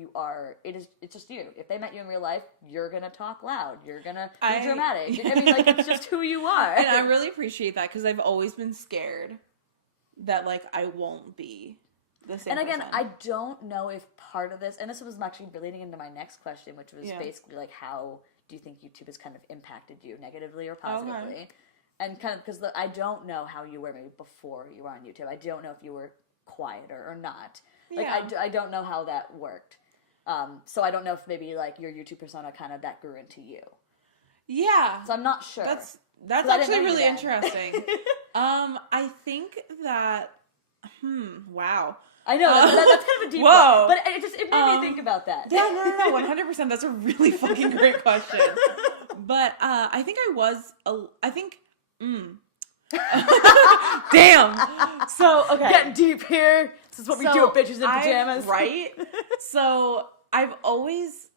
it's just you. If they met you in real life, you're gonna talk loud. You're gonna be dramatic. I mean, like, it's just who you are. And I really appreciate that, because I've always been scared that, like, I won't be the same. And again, person. I don't know if part of this, and this was actually leading into my next question, which was basically, like, how do you think YouTube has kind of impacted you negatively or positively? Okay. And kind of, because I don't know how you were maybe before you were on YouTube. I don't know if you were quieter or not. Like, I don't know how that worked. So I don't know if maybe, like, your YouTube persona kind of that grew into you. Yeah. So I'm not sure. That's actually really interesting. I think that, wow. I know, that's kind of a deep one. But it made me think about that. Yeah, no, 100%. That's a really fucking great question. But I think damn. So, okay. Getting deep here. This is what we do with bitches in pajamas. Right? So I've always,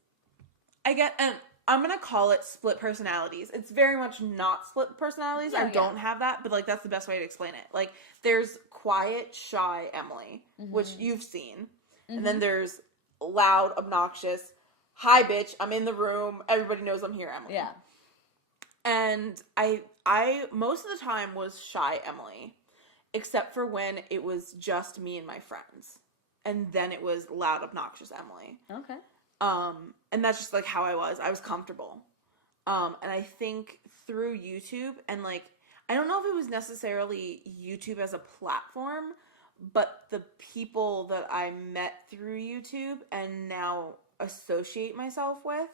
and I'm going to call it split personalities. It's very much not split personalities. I don't have that, but like that's the best way to explain it. Like there's quiet, shy Emily, which you've seen. And then there's loud, obnoxious, hi bitch, I'm in the room, everybody knows I'm here Emily. Yeah. And I most of the time was shy Emily, except for when it was just me and my friends. And then it was loud, obnoxious Emily. Okay. And that's just like how I was comfortable. And I think through YouTube and like, I don't know if it was necessarily YouTube as a platform, but the people that I met through YouTube and now associate myself with,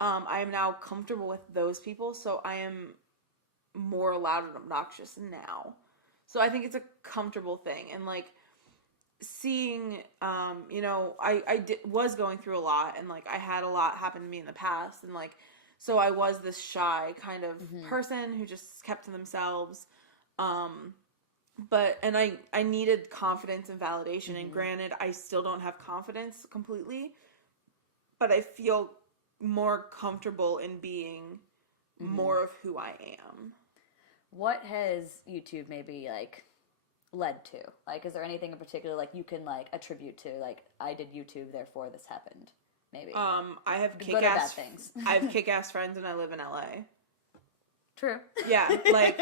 I am now comfortable with those people, so I am more loud and obnoxious now. So I think it's a comfortable thing, and like seeing, was going through a lot, and like I had a lot happen to me in the past, and like so I was this shy kind of person who just kept to themselves. But I needed confidence and validation, and granted, I still don't have confidence completely, but I feel more comfortable in being more of who I am. What has YouTube maybe like led to? Like, is there anything in particular like you can like attribute to? Like, I did YouTube, therefore this happened. Maybe. I have good or bad things. I have kick-ass friends, and I live in LA. True. Yeah, like,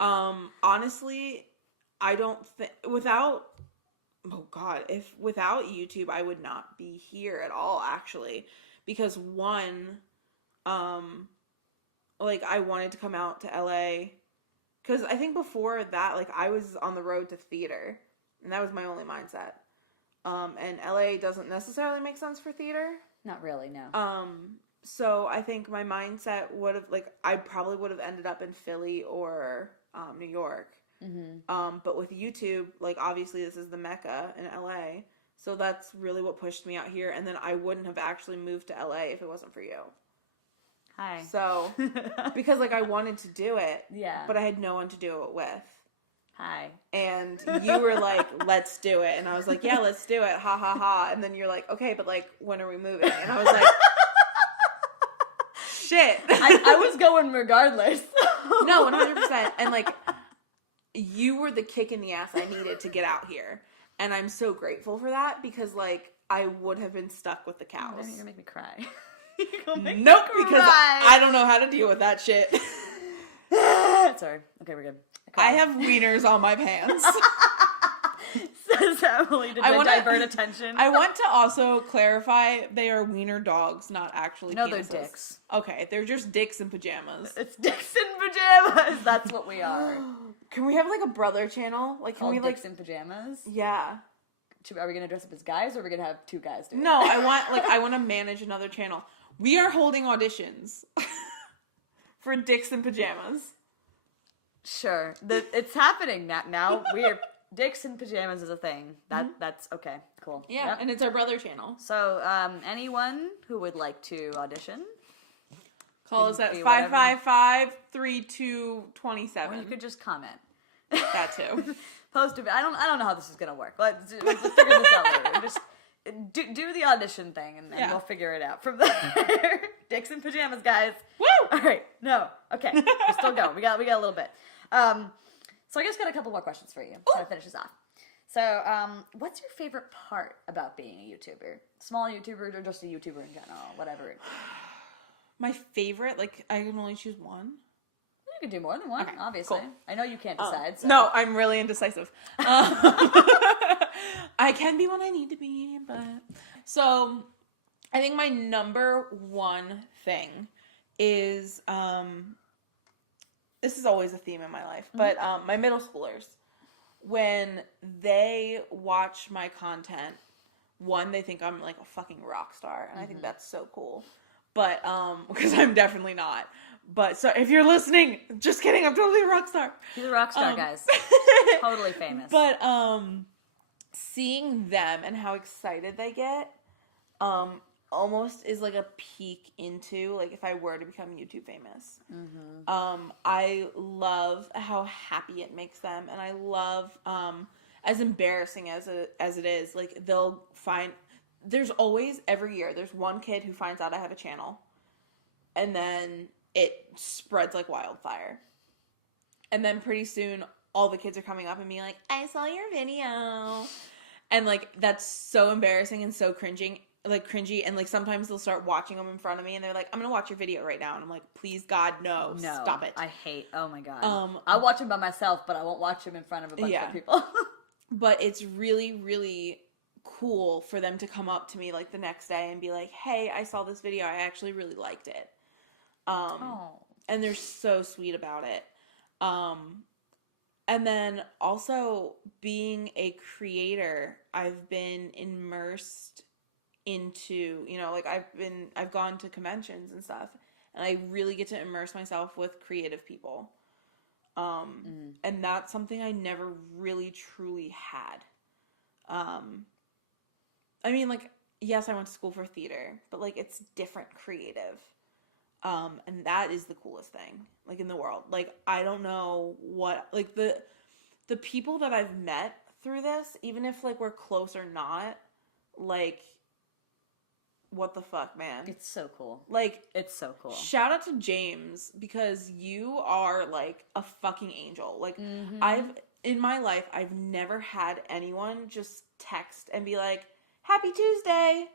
honestly, I don't think without YouTube, I would not be here at all. Actually, because one, like I wanted to come out to LA, because I think before that, like I was on the road to theater, and that was my only mindset. And LA doesn't necessarily make sense for theater. Not really, no. So I think my mindset would have, like, I probably would have ended up in Philly or New York. But with YouTube, like, obviously this is the Mecca in LA. So that's really what pushed me out here. And then I wouldn't have actually moved to LA if it wasn't for you. Hi. So, because, like, I wanted to do it. Yeah. But I had no one to do it with. Hi. And you were like, let's do it. And I was like, yeah, let's do it. Ha, ha, ha. And then you're like, okay, but, like, when are we moving? And I was like, shit. I was going regardless. No, 100%. And, like, you were the kick in the ass I needed to get out here. And I'm so grateful for that because, like, I would have been stuck with the cows. You're going to make me cry. Nope, because I don't know how to deal with that shit. Sorry. Okay, we're good. I have wieners on my pants. Says Emily to divert attention. I want to also clarify they are wiener dogs, not actually No, penises. they're dicks. Okay, they're just dicks in pajamas. It's dicks in pajamas. That's what we are. Can we have like a brother channel? Like, can we like dicks in pajamas? Yeah. Are we gonna dress up as guys, or are we gonna have two guys do it? No, I want to manage another channel. We are holding auditions for dicks in pajamas. Sure, it's happening now. We are dicks in pajamas is a thing. That's okay. Cool. Yeah, yep. And it's our brother channel. So, anyone who would like to audition, call us at 555-3227. Or you could just comment. That too. Post it. I don't know how this is gonna work. Let's figure this out later. Just do the audition thing, and we'll figure it out from there. Dicks in pajamas, guys. Woo! All right. No. Okay. We're still going. We got a little bit. So I just got a couple more questions for you to finish this off. So, what's your favorite part about being a YouTuber? Small YouTuber or just a YouTuber in general? Whatever. My favorite, like, I can only choose one. You can do more than one, obviously. Cool. I know you can't decide. So. No, I'm really indecisive. I can be when I need to be, but... So, I think my number one thing is... this is always a theme in my life, but my middle schoolers, when they watch my content, one, they think I'm like a fucking rock star, and I think that's so cool. But, because I'm definitely not. But, so, if you're listening, just kidding, I'm totally a rock star. She's a rock star, guys. Totally famous. But, seeing them and how excited they get, almost is like a peek into, like, if I were to become YouTube famous. I love how happy it makes them, and I love, as embarrassing as it is, like, they'll find, there's always, every year, there's one kid who finds out I have a channel, and then it spreads like wildfire. And then pretty soon, all the kids are coming up and being like, I saw your video. And, like, that's so embarrassing and so cringy. And, like, sometimes they'll start watching them in front of me, and they're like, I'm gonna watch your video right now. And I'm like, please, God, no, stop it. I hate, oh my God. I'll watch them by myself, but I won't watch them in front of a bunch of people. But it's really, really cool for them to come up to me, like, the next day and be like, hey, I saw this video. I actually really liked it. And they're so sweet about it. And then also being a creator, I've been immersed into, you know, like, I've gone to conventions and stuff, and I really get to immerse myself with creative people. And that's something I never really truly had. I mean, like, yes, I went to school for theater, but, like, it's different creative. And that is the coolest thing, like, in the world. Like, I don't know what, like, the people that I've met through this, even if, like, we're close or not, like, what the fuck, man? It's so cool. Like, it's so cool. Shout out to James, because you are, like, a fucking angel. Like, in my life, I've never had anyone just text and be like, Happy Tuesday!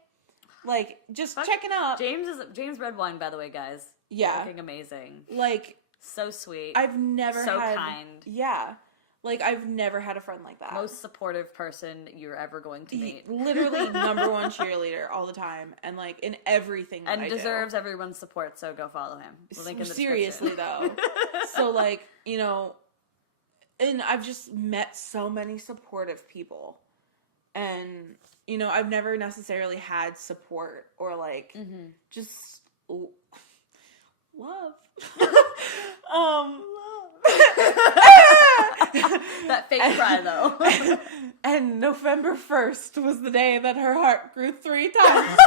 Like, just checking up. James Red Wine, by the way, guys. Yeah. Fucking amazing. Like, so sweet. I've never so had... kind. Yeah. Like, I've never had a friend like that. Most supportive person you're ever going to meet. Literally number one cheerleader all the time. And, like, in everything that I do. And deserves everyone's support, so go follow him. Link in the Seriously, though. So, like, you know... And I've just met so many supportive people. And, you know, I've never necessarily had support or, like, just love. That fake cry, though. And November 1st was the day that her heart grew 3 times.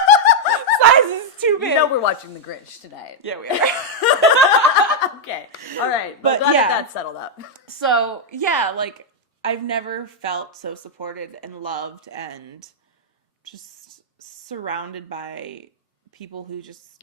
Size is too big. You know we're watching The Grinch tonight. Yeah, we are. Okay. All right. But glad yeah. that's settled up. So, yeah, like, I've never felt so supported and loved and just surrounded by people who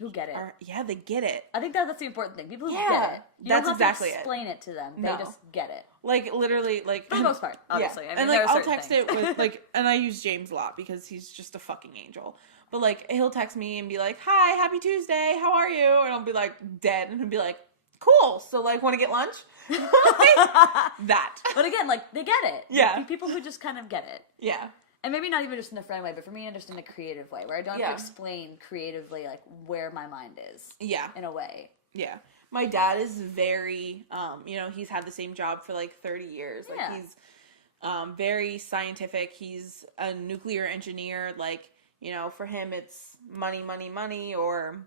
get it. Yeah, they get it. I think that's the important thing. People who get it. You that's don't have exactly to explain it to them. They just get it. Like, literally, like... For the most part, obviously. Yeah. I mean, and, like, there are I'll text things. it with, like... And I use James a lot because he's just a fucking angel. But, like, he'll text me and be like, hi, happy Tuesday, how are you? And I'll be, like, dead. And he'll be like, cool. So, like, want to get lunch? That. But again, like, they get it. Yeah. People who just kind of get it. Yeah. And maybe not even just in a friend way, but for me, just in a creative way, where I don't have to explain creatively, like, where my mind is. Yeah. In a way. Yeah. My dad is very, you know, he's had the same job for, like, 30 years. Like, he's very scientific. He's a nuclear engineer. Like, you know, for him, it's money, money, money, or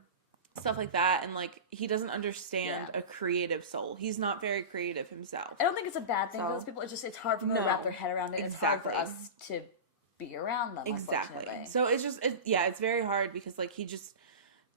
stuff like that. And, like, he doesn't understand a creative soul. He's not very creative himself. I don't think it's a bad thing for those people. It's just, it's hard for them to wrap their head around it. And it's hard for us to be around them, unfortunately. So it's just, it's very hard because, like, he just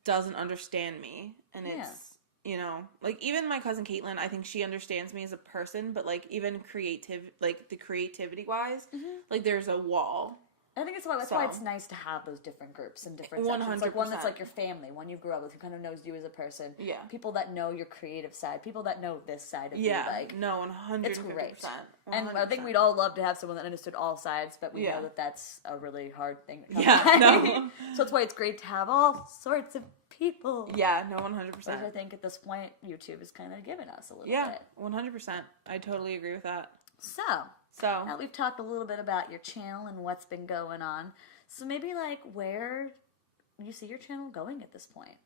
doesn't understand me. And it's, you know, like, even my cousin Caitlin, I think she understands me as a person, but, like, even the creativity-wise, like, there's a wall. I think that's why it's nice to have those different groups and different 100%. sections. Like, one that's like your family, one you grew up with, who kind of knows you as a person. Yeah. People that know your creative side, people that know this side of you. Like, no, 100%. It's great. 100%. And I think we'd all love to have someone that understood all sides, but we know that that's a really hard thing to come by. So that's why it's great to have all sorts of people. Yeah, no, 100%. Which I think at this point, YouTube is kind of giving us a little bit. Yeah, 100%. I totally agree with that. So now we've talked a little bit about your channel and what's been going on. So maybe, like, where you see your channel going at this point?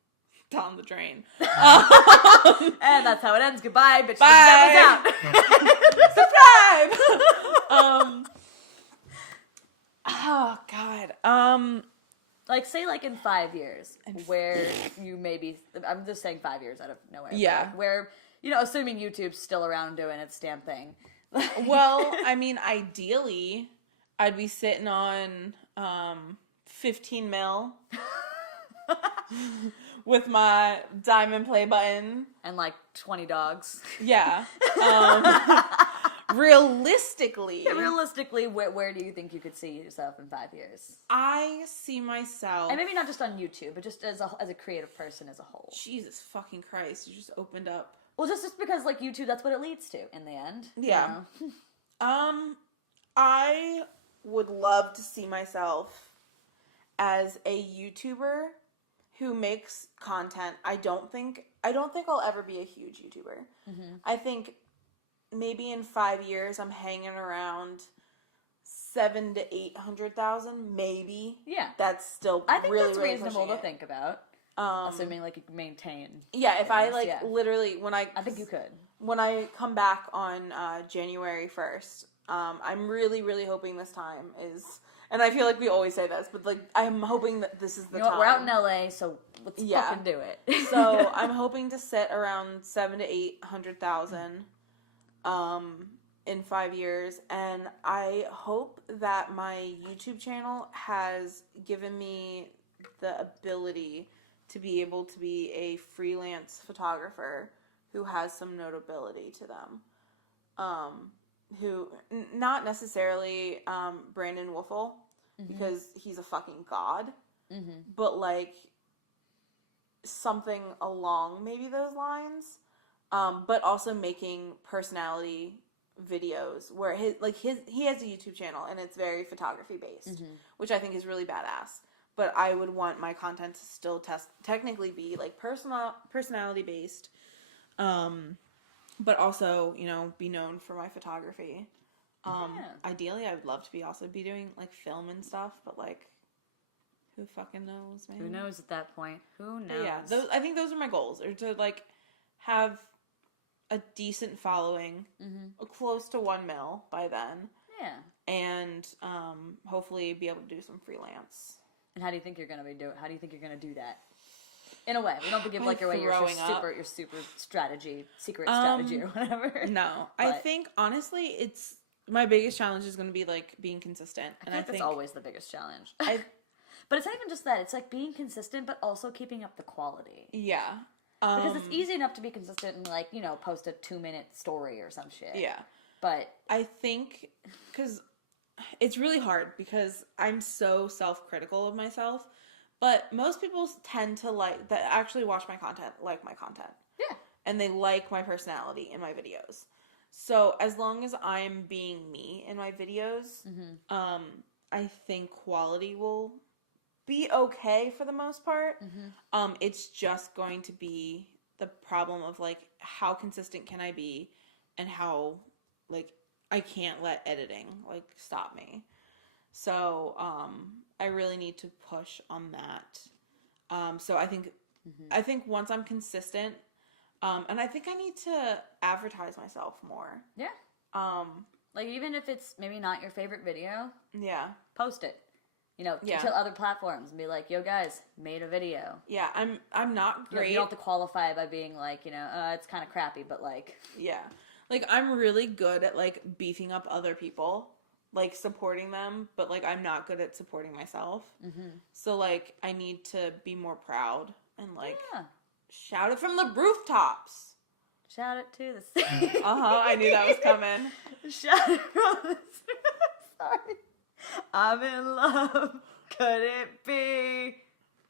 Down the drain. And that's how it ends. Goodbye, bitch. Bye. Subscribe. Oh God. Like, say, like, in 5 years, where you maybe, I'm just saying 5 years out of nowhere. Yeah. Like, where, you know, assuming YouTube's still around doing its damn thing. Well, I mean, ideally, I'd be sitting on 15 mil with my diamond play button. And, like, 20 dogs. Yeah. Realistically. Yeah, realistically, where do you think you could see yourself in 5 years? I see myself... And maybe not just on YouTube, but just as a creative person as a whole. Jesus fucking Christ, you just opened up. Well, just because, like, YouTube, that's what it leads to in the end. Yeah. You know? I would love to see myself as a YouTuber who makes content. I don't think I'll ever be a huge YouTuber. Mm-hmm. I think maybe in 5 years I'm hanging around 700,000 to 800,000, maybe. Yeah, that's still I think really, that's really reasonable to think about. Assuming like you can maintain. Yeah, if things, I literally I think you could. When I come back on January 1st, I'm really, really hoping this time is. And I feel like we always say this, but like I'm hoping that this is the time. We're out in LA, so let's fucking do it. So I'm hoping to sit around 700,000 to 800,000 in 5 years, and I hope that my YouTube channel has given me the ability to be able to be a freelance photographer who has some notability to them. Who, not necessarily Brandon Woofle, because he's a fucking god, but like something along maybe those lines, but also making personality videos where he has a YouTube channel and it's very photography based, which I think is really badass. But I would want my content to still technically be like personality based, but also, you know, be known for my photography. Ideally, I would love to be doing like film and stuff, but like, who fucking knows, man? Who knows at that point? Who knows? But yeah, I think those are my goals, or to like have a decent following, close to 1 mil by then. Yeah. And hopefully be able to do some freelance. And how do you think you're gonna do that? In a way, we don't have to give like your super strategy, secret strategy or whatever. No, but I think honestly, it's my biggest challenge is going to be like being consistent, and I think that's always the biggest challenge. But it's not even just that; it's like being consistent, but also keeping up the quality. Yeah, because it's easy enough to be consistent and like, you know, post a 2-minute story or some shit. Yeah, but I think because it's really hard because I'm so self-critical of myself. But most people tend to like, that actually watch my content, like my content. Yeah. And they like my personality in my videos. So as long as I'm being me in my videos, I think quality will be okay for the most part. It's just going to be the problem of like, how consistent can I be, and how like I can't let editing like stop me. So I really need to push on that. So I think once I'm consistent, and I think I need to advertise myself more. Yeah. Like even if it's maybe not your favorite video. Yeah. Post it. You know, to other platforms and be like, yo guys, made a video. Yeah, I'm not great. You don't have to qualify by being like, you know, it's kind of crappy, but like. Yeah. Like I'm really good at like beefing up other people, like supporting them, but like I'm not good at supporting myself. So like I need to be more proud and like shout it from the rooftops. Shout it to the sea. I knew that was coming. Shout it from the sea. Sorry. I'm in love. Could it be?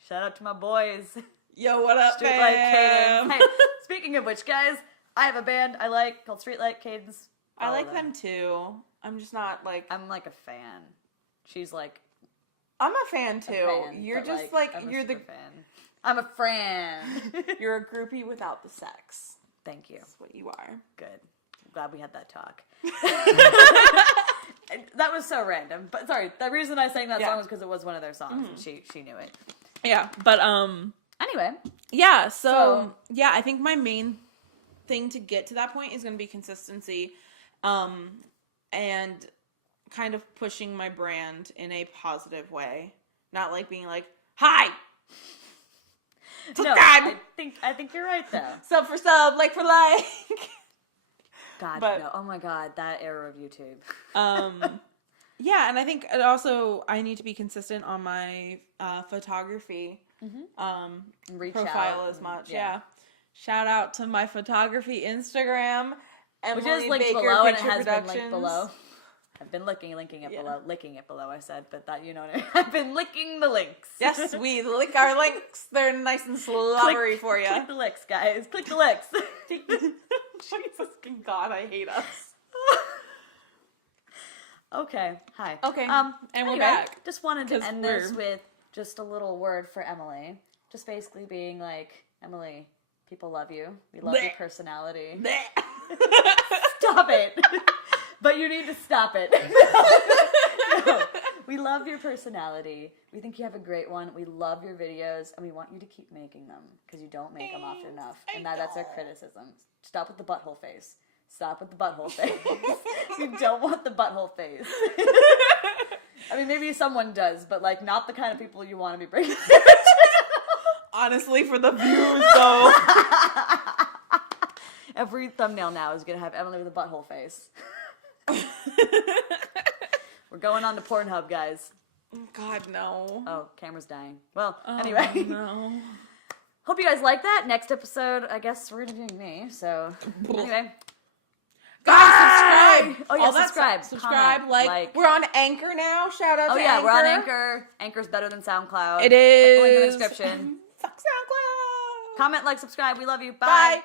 Shout out to my boys. Yo, what up, fam? Hey, speaking of which, guys, I have a band I like called Streetlight Cadence. I like them too. I'm just not like... I'm like a fan. She's like... I'm a fan too. You're just like you're the... fan. I'm a fan. You're a groupie without the sex. Thank you. That's what you are. Good. I'm glad we had that talk. That was so random. But sorry, the reason I sang that song was because it was one of their songs and she knew it. Yeah, but anyway. Yeah, so yeah, I think my main thing to get to that point is going to be consistency, and kind of pushing my brand in a positive way, not like being like, "Hi, subscribe." No, I think you're right though. Sub for sub, like for like. God, no. Oh my God, that era of YouTube. Yeah, and I think it also I need to be consistent on my photography profile as much. Yeah. Shout out to my photography Instagram Emily which is linked Baker below, and it Picture has been linked Productions. below. I've been linking it below. I said, but that I've been licking the links. Yes, we lick our links. They're nice and slobbery for you. Click the links, guys. Click the links. Jesus God, I hate us. Okay. Hi. Okay. And anyway, we're back. Just wanted to end this with just a little word for Emily. Just basically being like, Emily, people love you. We love your personality. Stop it. But you need to stop it. No. We love your personality. We think you have a great one. We love your videos, and we want you to keep making them because you don't make them often enough. And that's our criticism. Stop with the butthole face. Stop with the butthole face. You don't want the butthole face. I mean, maybe someone does, but like not the kind of people you want to be bringing. Honestly, for the views, though. Every thumbnail now is going to have Emily with a butthole face. We're going on to Pornhub, guys. God, no. Oh, camera's dying. Well, anyway. No. Hope you guys like that. Next episode, I guess we're interviewing me. So, anyway. Guys, subscribe. Oh, yeah, Subscribe, comment, like. We're on Anchor now. Shout out to Anchor. Oh, yeah, we're on Anchor. Anchor's better than SoundCloud. It is. Click the link in the description. Fuck SoundCloud. Comment, like, subscribe. We love you. Bye. Bye.